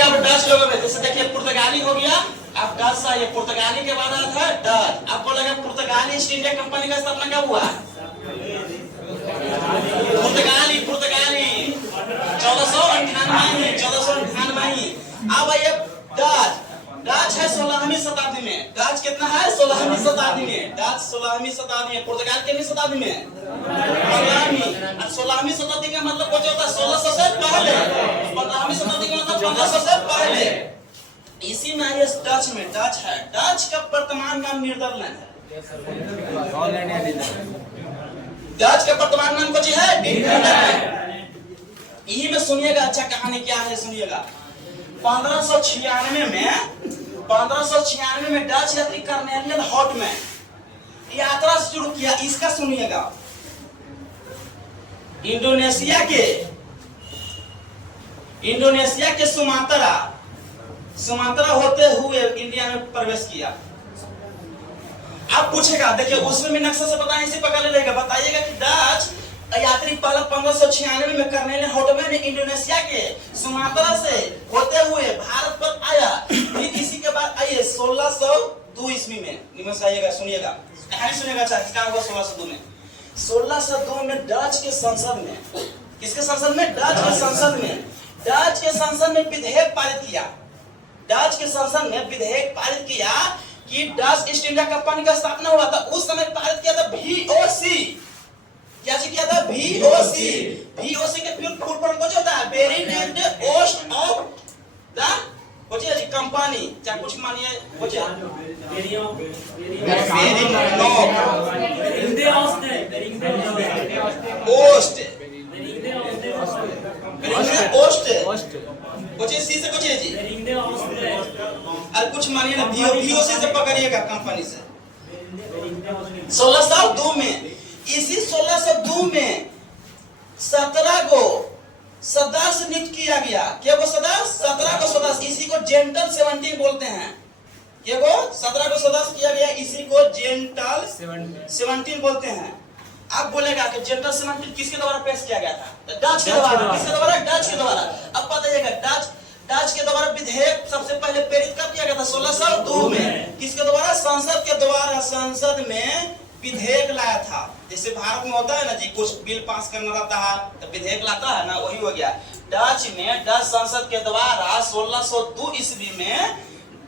अब डच लोगों में जैसे देखिए पुर्तगाली हो गया, अब डच सा ये पुर्तगाली के बाद आता है डच। आपको लगा पुर्तगाली ईस्ट इंडिया कंपनी का स्थापना कब हुआ? पुर्तगाली 1498। अब ये डच है 16वीं शताब्दी में। डच कितना है? 16वीं शताब्दी में। डच 16वीं शताब्दी में। पुर्तगाल कितनी शताब्दी में? 15वीं। और 16वीं शताब्दी का मतलब कुछ होता है 1600 से पहले। 15वीं शताब्दी का मतलब 1500 से पहले। इसी में ये डच में डच है। डच का वर्तमान नाम नीदरलैंड है। डच का वर्तमान नाम कुछ है नीदरलैंड। यही में सुनिएगा, अच्छा कहानी क्या है सुनिएगा। 1596 में डच यात्री कर्नेलियन हॉटमैन यात्रा शुरू किया। इसका सुनिएगा, इंडोनेशिया के सुमात्रा होते हुए इंडिया में प्रवेश किया। अब पूछेगा, देखिए उसमें भी नक्शा से पता इसी पकड़ लेगा। बताइएगा कि डच यात्री पहले 1596 में कर्नेलियन हॉटमैन ने इंडोनेशिया के सुमात्रा से होते हुए भारत पर आया। फिर इसी के बाद आइए 1602 ईस्वी में निमन से आइएगा, सुनिएगा कहानी सुनिएगा। अच्छा क्या हुआ 1602 में? 1602 में डच के संसद में, किसके संसद में? डच के संसद में। डच के संसद में विधेयक पारित किया। डच के संसद में विधेयक पारित किया कि डच ईस्ट इंडिया कंपनी का स्थापना हुआ था। उस समय पारित किया था VOC। क्या किया था? VOC। VOC के फुल फॉर्म कुछ होता है वेरी नेम्ड ओस्ट ऑफ द कुछ है कंपनी। क्या कुछ मानिए कुछ है ओस्ट कुछ सी से कुछ है जी। और कुछ मानिए ना VOC से पकड़िएगा कंपनी से। 1602 में, इसी 1602 में 17 को सदस्य नियुक्त किया गया। क्या वो सदस्य? 17 को सदस्य। इसी को जेंटल 17 बोलते हैं। क्या वो 17 को सदस्य किया गया, इसी को जेंटल 17 बोलते हैं। अब बोलेगा कि जेंटल 17 किसके द्वारा पेश किया गया था? डच के द्वारा। किसके द्वारा? डच के द्वारा। अब बताइएगा डच के द्वारा विधेयक सबसे पहले प्रेरित कब किया गया था? 1602 में। किसके द्वारा? संसद के द्वारा। संसद में विधेयक लाया था। जैसे भारत में होता है ना जी, कुछ बिल पास करना रहता है तो विधेयक लाता है ना, वही हो गया। डच में डच संसद के द्वारा 1602 ईस्वी में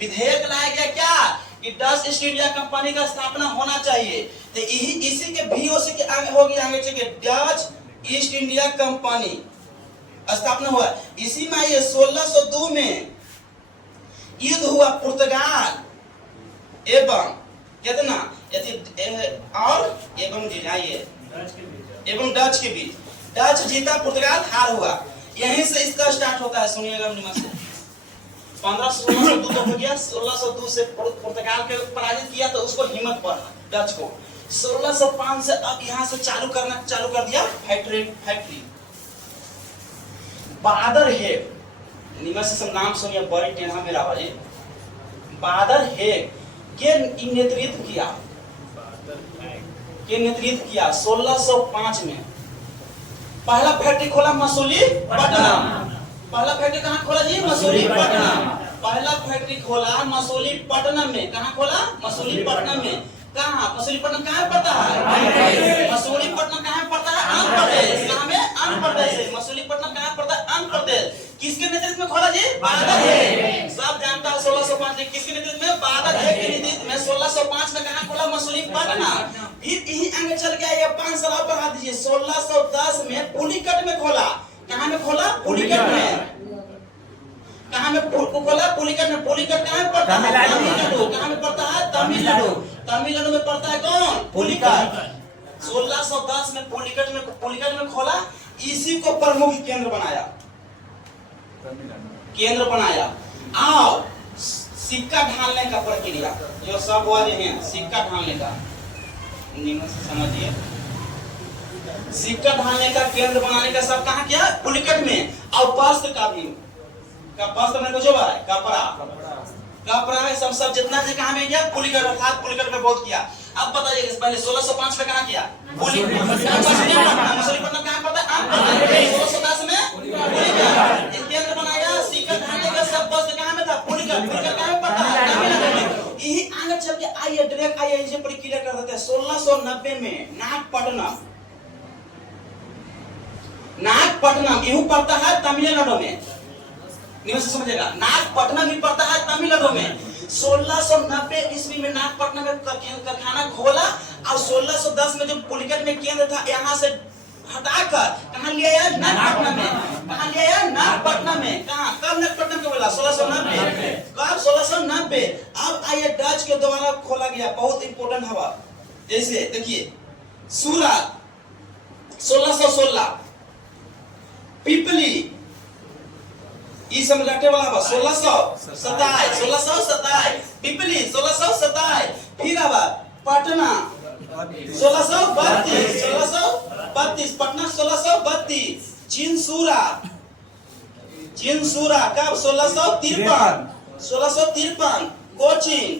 विधेयक लाया गया क्या कि डच ईस्ट इंडिया कंपनी का स्थापना होना चाहिए। तो इसी के VOC के आगे होगी आगे चलिए डच ईस्ट इंडिया कंपनी स्थापना हुआ। इसी में ये 1602 में युद्ध हुआ पुर्तगाल एवं कितना और एवं डच के बीच। डच जीता, पुर्तगाल हार हुआ। यहीं से इसका स्टार्ट होता है, सुनिएगा निमन से। 1602 तो हो गया। 1602 से पुर्तगाल के पराजित किया तो उसको हिम्मत बढ़ा डच को। 1605 से अब यहाँ से चालू कर दिया फैक्ट्री। बादर हेग, निमन से सब नाम सुनिए, बड़ी टेढ़ा मेरा भाई। बादर हेग के नेतृत्व किया 1605 में। पहला फैक्ट्री खोला मसूलीपट्टनम। पहला फैक्ट्री कहाँ खोला जी? मसूलीपट्टनम। पहला फैक्ट्री खोला मसूलीपट्टनम में। कहाँ खोला? मसूलीपट्टनम में। कहाँ? मसूलीपट्टनम कहाँ पड़ता है? मसूलीपट्टनम कहाँ पड़ता है? आंध्र प्रदेश। कहाँ में? आंध्र प्रदेश। मसूलीपट्टनम कहाँ पड़ता है? आंध्र प्रदेश। किसके नेतृत्व में खोला जी? बादर हेग। सब जानता है 1605 में किसके नेतृत्व में? बादर हेग के नेतृत्व में 1605 में कहाँ खोला? मसूलीपट्टनम। फिर यही आगे चल गया, ये 5 साल बढ़ा दीजिए। 1610 में पुलिकट में खोला। कहाँ में खोला? पुलिकट में। कहाँ में खोला? पुलिकट में। पुलिकट कहाँ में पड़ता है? तमिलनाडु। कहाँ में पड़ता है? तमिलनाडु। तमिलनाडु में पड़ता है कौन? पुलिकट। 1610 में पुलिकट में खोला। इसी को प्रमुख केंद्र बनाया। आओ सिक्का ढालने का प्रक्रिया जो सब हुआ है, सिक्का ढालने का नियम से समझिए। सिक्का ढालने का केंद्र बनाने का सब कहाँ किया? पुलिकट में। और वस्त्र का भी वस्त्र में कुछ है कपड़ा है सब जितना से कहाँ में गया? पुलिकट। अर्थात पुलिकट में बहुत किया। अब बताइए पहले 1605 में कहाँ किया? मसूलीपट्टनम कहाँ पड़ता है? 1610 में केंद्र बनाया। सिक्का ढालने का आइए डायरेक्ट आइए इसे पर क्लियर कर देते हैं। 1690 में नागपट्टनम यू पड़ता है तमिलनाडु में, निवास समझेगा, नागपट्टनम ही पड़ता है तमिलनाडु में। 1690 ईस्वी में नागपट्टनम में कारखाना खोला और 1610 में जो पुलिकट में केंद्र था यहाँ से हटाकर कहाँ लिया है? नागपट्टनम में। कहाँ लिया है? नागपट्टनम में। कहाँ? कब नागपट्टनम को बोला? 1690। कब? 1690। अब आइए डच के द्वारा खोला गया, बहुत इंपोर्टेंट हवा। जैसे देखिए सूरत 1616, पिपली ये सब रटे वाला बा 1627, पिपली 1627, फिर अब पटना 1632, पटना 1632, चिंसूरा कब? 1653, कोचिन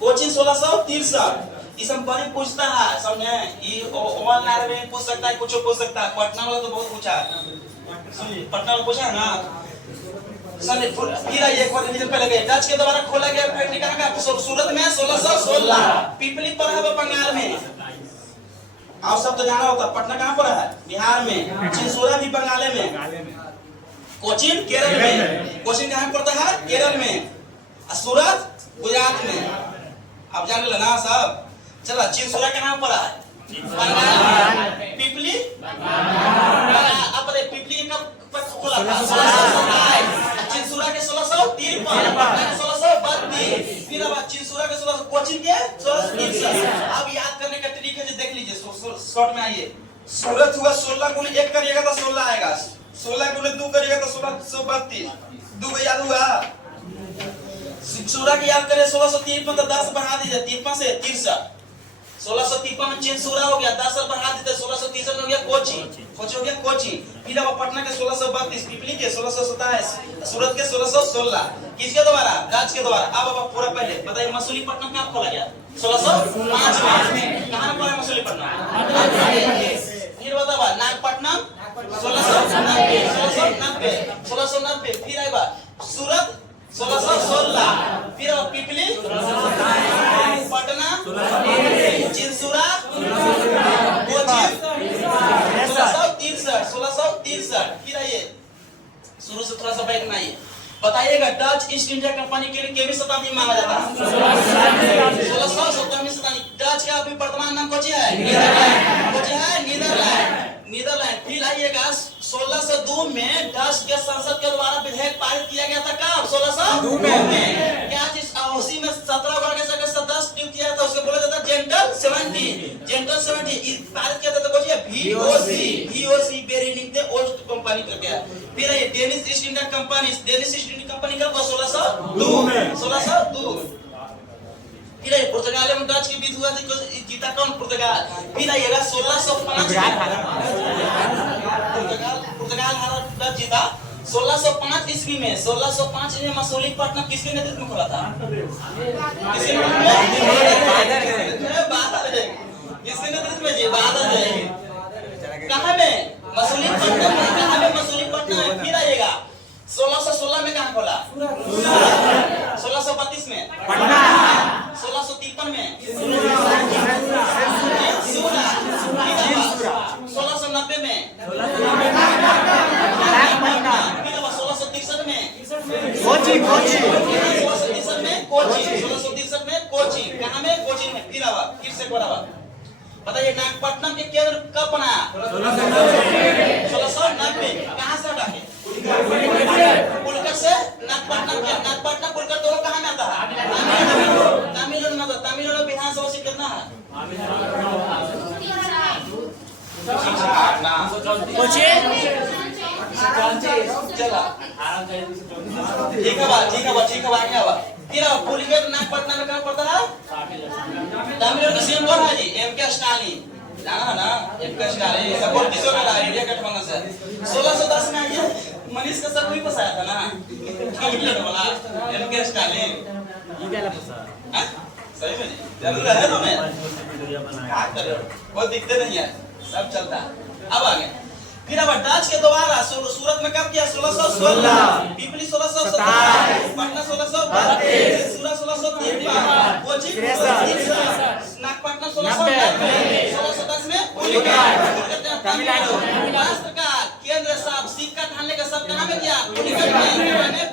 1663। इस हम पूछता है, समझे? ये ऑनलाइन में पूछ सकता है, कुछ पूछ सकता है। पटना वाला तो बहुत पूछा है, पटना वाला पूछा है ना। फिर एक बार रिवीजन पहले गए, डच के द्वारा खोला गया फैक्ट्री कहाँ का? सूरत में 1616, पिपली पर है बंगाल में, आप सब तो जाना होगा। पटना कहाँ पर है? बिहार में। चिंसूरा भी बंगाल में। कोचिन केरल में। कोचिन कहाँ पड़ता है? केरल में। सूरत गुजरात में। आप जान ले ना सब। चला, चिंसूरा कहाँ पर है? पिपली अपने पिपली कब खोला था? 1627, चिंसूरा के 1653, 1632, फिर अब चिंसूरा के 16, कोचिन के 1663। अब याद करने का तरीका जो देख लीजिए, शॉर्ट में आइए। सूरत हुआ 16 गुने 1 करिएगा तो 16 आएगा, 16 गुने 2 करिएगा तो 1632, 2 याद हुआ। चिंसूरा की याद करें 1653 तो 10 बढ़ा दीजिए, 53 से 63, 1653 में चिंसूरा हो गया, 10 बढ़ा देते 1663 में हो गया कोची हो गया कोची। फिर अब पटना के 1632, पिपली के 1627, सूरत के 1616, किसके द्वारा? डच के द्वारा। अब पूरा पहले बताइए मसूलीपट्टनम कहाँ खोला गया? 1605 में। कहाँ पर है मसूलीपट्टनम? फिर बताओ नागपट्टनम 1690, फिर आएगा सूरत 1616, फिर पिपली, पटना, चिंसूरा, कोचिन 1663, फिर आइए शुरू से थोड़ा सा बैक में आइए। बताइएगा डच ईस्ट इंडिया कंपनी के लिए केवी शताब्दी माना जाता है? 1617वीं शताब्दी। डच का अभी वर्तमान नाम कोची है? नीदरलैंड। फिर आइएगा 1602 में डच के संसद के द्वारा विधेयक पारित किया गया था। कब? 1602 में। क्या चीज? उसी में 17 वर्ग के सदस्य नियुक्त किया था, उसको बोला जाता है जेंटल 70 पारित किया था। तो बोलिए VOC बेरिंग थे ओस्ट कंपनी का क्या। फिर ये डेनिश ईस्ट इंडिया कंपनी का 1602। फिर ये पुर्तगाल में डच की बीत हुआ थी, जीता कौन? पुर्तगाल। फिर आइएगा 1605 पुर्तगाल हारा, डच जीता 1605 ईस्वी में। 1605 में मसूलीपट्टनम किसके नेतृत्व में खुला था? किसके नेतृत्व में जी? बादल कहाँ में? मसूलीपट्टनम में। कहाँ में? मसूलीपट्टनम में। फिर आइएगा 1616 में कहाँ खोला? 1632 में पटना, 1653 में 1690 में 1663 में कोची 1663 में कोची। कहाँ में? कोची में। फिर से बताइए नागपट्टनम के केंद्र कब बना? 1690। कहाँ से हटा के? पुलिकट से नागपट्टनम पुलिकट दोनों कहाँ में आता है? तमिलनाडु में। तमिलनाडु विधानसभा सीट कितना है? चला ठीक है आगे आवा। फिर पुलिकट नागपट्टनम में कहाँ पड़ता है? तमिलनाडु का सीएम कौन है जी? M.K. स्टालिन, जाना है ना? M.K. स्टालिन सपोर्ट किसको मिला? इंडिया गठबंधन से। 1610 में आइए मनीष का सर वही फंसाया था ना, तमिलनाडु वाला M.K. स्टालिन। सही में जरूर है तुम्हें, क्या करो वो दिखते नहीं है, सब चलता है। अब आगे फिर अब डच के द्वारा सूरत में कब किया? 1616, पिपली 1617, पटना 1632, सूरत 1632, एक बार कोचिंग नागपट्टनम 1610 में तमिलनाडु राष्ट्र का केंद्र साहब सिक्का ढालने का सबका नाम है क्या?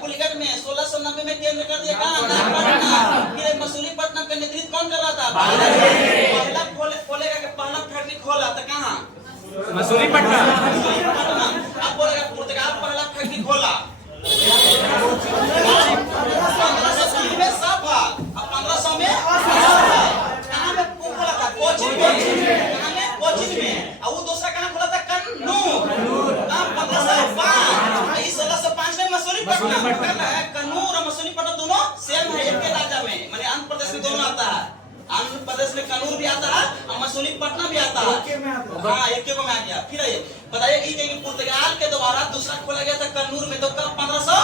पुलिगट में 1690 में केंद्र कर दिया कहाँ? नागपट्टनम। फिर मसूलीपट्टनम का नेतृत्व कौन कर रहा था? पहला खोलेगा कि पहला फैक्ट्री खोला था कहाँ? मसूलीपट्टनम। अब बोलेगा पुर्तगाल पहला फैक्ट्री खोला 1500 में सफल, अब 1500 में कहाँ में खोला था? कोचिन में। कहाँ में? कोचिन में। और वो दूसरा कहाँ खोला था? कन्नूर। 1505। इस 1605 में मसूलीपट्टनम है। कन्नूर और मसूलीपट्टनम दोनों सेम है, एक के राज्य में, माने आंध्र प्रदेश में दोनों आता है। आंध्र प्रदेश में कन्नूर भी आता है और मसूलीपट्टनम भी आता है। हाँ, एक को में आ गया। फिर बताइए कि पुर्तगाल के द्वारा दूसरा खोला गया था कन्नूर में, तो कब? 1505।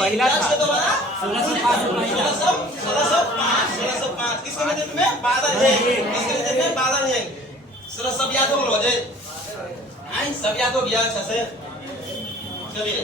पहला के द्वारा 1605 किसके नेतृत्व में? बादल है। किसके नेतृत्व में? बादल है। सब याद हो गया, सब याद हो गया अच्छा से। चलिए